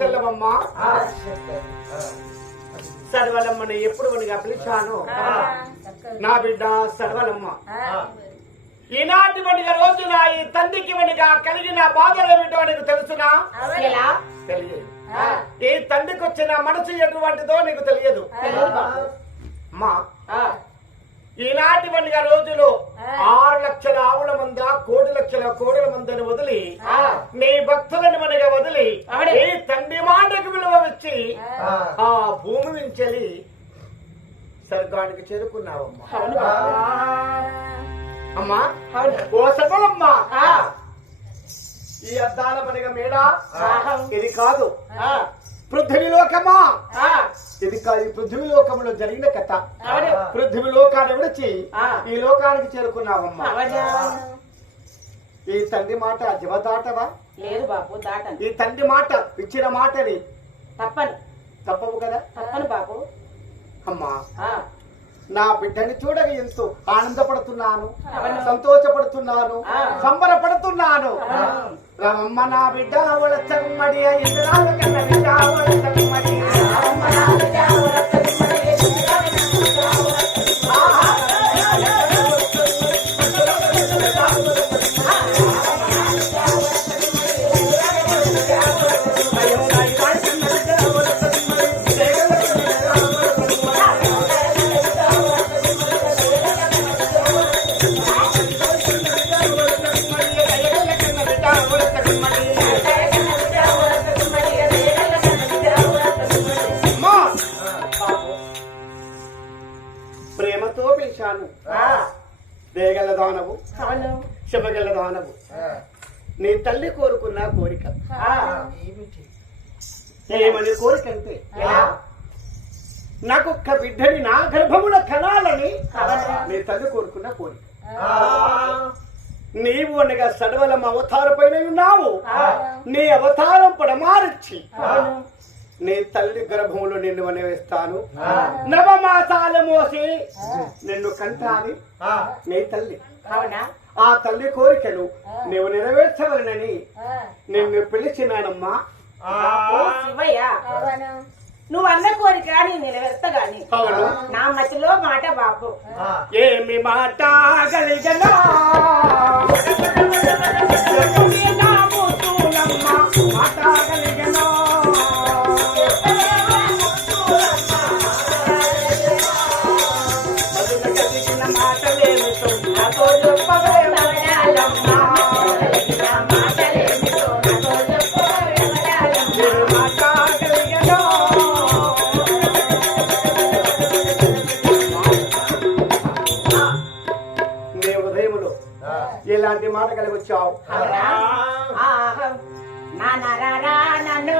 తెల్లవమ్మా సర్వలమ్మని ఎప్పుడు వనిగా పిలిచాను? నా బిడ్డ సర్వలమ్మ ఈనాటి వనిగా రోజున ఈ తండ్రికి వనిగా కలిగిన బాధలు ఏమిటో నీకు తెలుసునా? తెలియదు. ఈ తండ్రికి వచ్చిన మనసు ఎటువంటిదో నీకు తెలియదు. ఈనాటి వనిగా రోజులు ఆరు లక్షల ఆవుల మంద కోటి లక్షల కోడుల మందని వదిలి నీ భక్తులని మనగా వదిలి. ఈ తండ్రి మాటకు విలువ వచ్చి ఆ. భూమి నుంచి స్వర్గానికి చేరుకున్నావమ్మా. అమ్మా. ఓ ఈ అద్దాల మనగ మేడ. ఇది కాదు. ఇది కాదు ఈ జరిగిన కథ అవును. పృథ్వీలోకాన్ని విడిచి. ఈ లోకానికి చేరుకున్నావమ్మా? ఈ తండ్రి మాట జవదాటవా లేదు బాబు దాటను ఈ తండ్రి మాట ఇచ్చిన మాటని తప్పను తప్పవు కదా తప్పను బాబు అమ్మా నా బిడ్డని చూడగ ఎంతో ఆనందపడుతున్నాను. సంతోషపడుతున్నాను. సంబరపడుతున్నాను. రమమ్మ నా బిడ్డ అవల చమ్మడి దేగల దానవు దానవు నీ తల్లి కోరుకున్న కోరిక. ఆ, ఏమని? నాకు ఒక్క బిడ్డని నా గర్భమున కనాలని. నీ తల్లి కోరుకున్న కోరిక. నీవు అనగా సడవలం అవతార పైన ఉన్నావు ఆ. నీ అవతారం పడమారచ్చి. నీ తల్లి గర్భములో నిన్ను వనవేస్తాను ఆ. నవమాసాలు మోసి నిన్ను కంటాని నీ తల్లి. అవునా? ఆ తల్లి కోరికలు నీవు నెరవేర్చవలనని నిన్ను పిలిచినానమ్మా. నువ్వు అన్న కోరిక నీ నెరవేర్త గాని అవును. నా మతిలో మాట బాబు ఏమి మాట కలిగనా ఎలాంటి మాట కలిగి వచ్చావు అవునా? ఆహా. నా నరరా నన్ను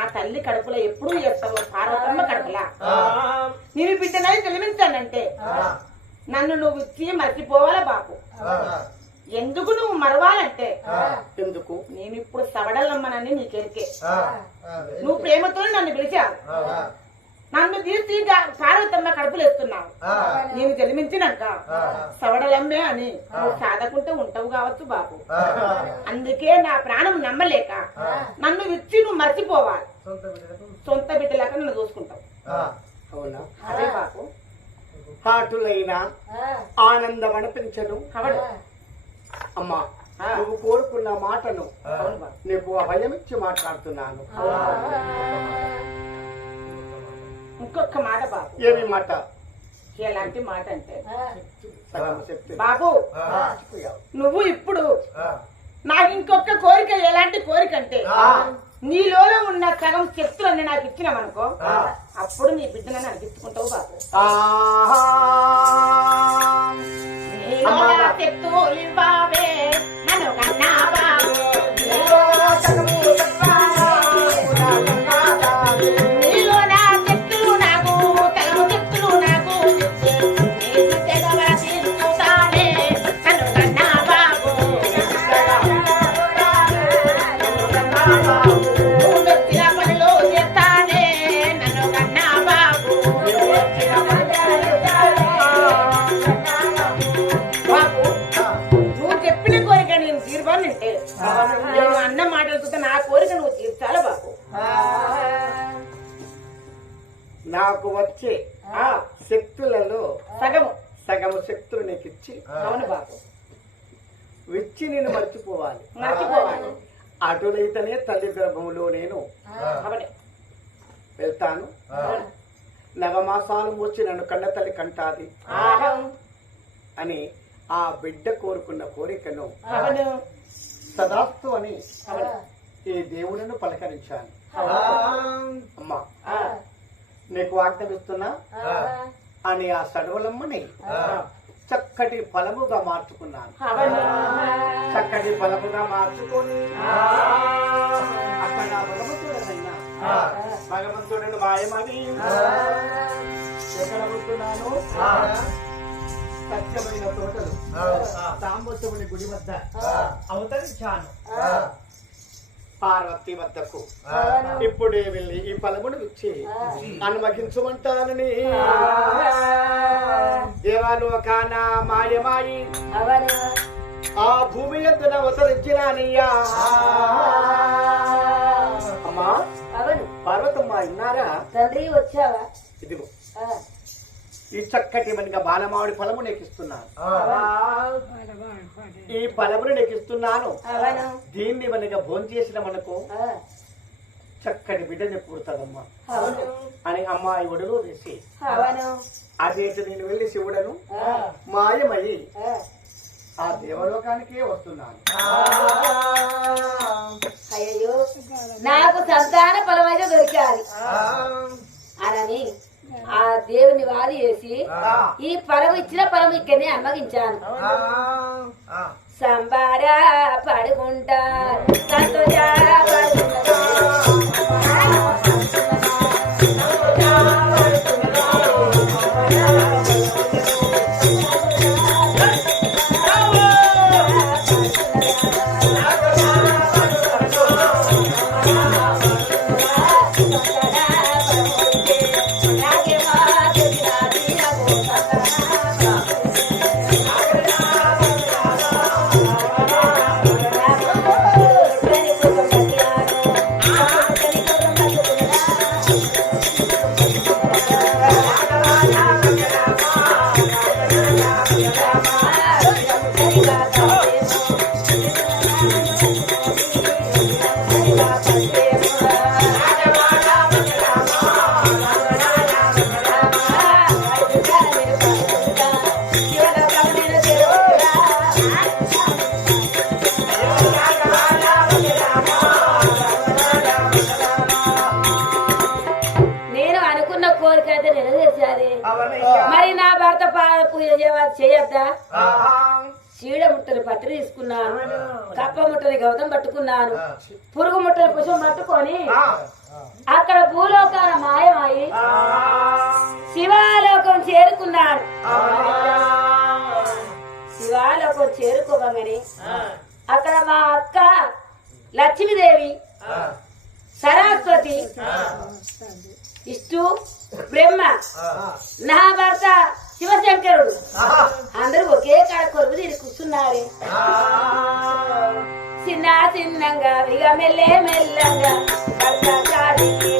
నా తల్లి కడుపులో ఎప్పుడు చేస్తావు పార్వతమ్మ కడుపులా. నేను బిడ్డనై తెలివించానంటే నన్ను నువ్వు ఇచ్చి మర్చిపోవాలా బాపు? ఎందుకు నువ్వు మరవాలంటే? ఎందుకు? నేను ఇప్పుడు సవడలమ్మనని నీకెరికే. నువ్వు ప్రేమతో నన్ను పిలిచావు. నన్ను తీసి గా- పార్వతమ్మ కడుపులు వేస్తున్నావు నేను జన్మించినాక సవడలమ్మే అని నువ్వు సాధకుంటే ఉంటావు కావచ్చు బాబు. అందుకే నా ప్రాణం నమ్మలేక నన్ను ఇచ్చి నువ్వు మర్చిపోవాలి. సొంత బిడ్డలాగా నన్ను చూసుకుంటావు. అవునా? అదే బాబు. హాటులైన ఆనందం అనిపించను అవడు అమ్మా. నువ్వు కోరుకున్న మాటను నీకు అభయం ఇచ్చి మాట్లాడుతున్నాను. ఇంకొక మాట బాబు ఏమి మాట ఎలాంటి మాట అంటే బాబు. నువ్వు ఇప్పుడు నాకు ఇంకొక కోరిక ఎలాంటి కోరిక అంటే. నీలోనే ఉన్న సగం శక్తులన్నీ నాకు ఇచ్చినామనుకో. అప్పుడు నీ బిడ్డనని అనిపించుకుంటావు బాబు శక్తులు ఇవ్వవే, నన్ను కన్నా బాబు. నువ్వు చెప్పిన కోరిక నేను తీర్పానంటే నేను అన్న మాటలు చూస్తే నా కోరిక నువ్వు తీర్చాలి బాబు? నాకు వచ్చే ఆ శక్తులలో సగము. సగము శక్తులు నీకు ఇచ్చి అవును బాబు. విచ్చి నేను మర్చిపోవాలి. మర్చిపోవాలి. అటులైతేనే తల్లి గర్భంలో నేను అవునే. వెళ్తాను. నవమాసాలు వచ్చి నన్ను కన్న తల్లి కంటాది. అని ఆ బిడ్డ కోరుకున్న కోరికను సదాస్తు అని. ఈ దేవులను పలకరించాను. అమ్మా. నీకు ఆజ్ఞాపిస్తున్నా అని ఆ సడవలమ్మని చక్కటి ఫలముగా మార్చుకున్నాను. చక్కటి ఫలముగా మార్చుకొని అక్కడ సత్యమైన తోటలు. గుడి వద్ద అవతరించాను. పార్వతి వద్దకు. ఇప్పుడే వెళ్ళి ఈ ఫలమును ఇచ్చి అనుమతించమంటానని దేవాలోకాన మాయమాయి. ఆ భూమి ఎద్దున అవతరించినానయ్యా అమ్మా పార్వతమ్మ తండ్రి వచ్చావా? ఇదిగో. ఆ, ఈ చక్కటి మనగా బాలమావిడి ఫలము నీకు ఇస్తున్నాను ఈ ఫలమును నీకు ఇస్తున్నాను అవును? దీన్ని మనగా భోజనం చేసిన మనకు ఆ, చక్కటి బిడ్డని పుడతాదమ్మా. అవును. అని అమ్మాయి ఒడిలో వేసి అవును. అదేంటి నేను వెళ్ళి శివుడను? ఆ, మాయమయ్యి ఆ. ఆ దేవలోకానికే వస్తున్నాను. దొరికాది అనని ఆ దేవుని వాది చేసి ఈ ఫలం ఇచ్చిన ఫలం ఇక్కడనే అమ్మగించాను. సంబారా పడుకుంటా సంతోషారా మరి నా భర్త పాద పూజ చేయ- చేయొద్దా? చీడ ముట్టని పత్రి తీసుకున్నాను. కప్ప ముట్టని గౌతం పట్టుకున్నాను. పురుగు ముట్టని పుష్పం పట్టుకొని అక్కడ భూలోకాల మాయమాయి శివాలోకం చేరుకున్నాను. శివాలోకం చేరుకోగానే అక్కడ మా అక్క లక్ష్మీదేవి సరస్వతి ఇష్టు బ్రహ్మ. నా భర్త శివశంకరుడు. అందరూ ఒకే కాడ కొరువు తీరి కూర్చున్నారే. చిన్న చిన్నంగా ఇక మెల్లే మెల్లంగా భర్త కాడికి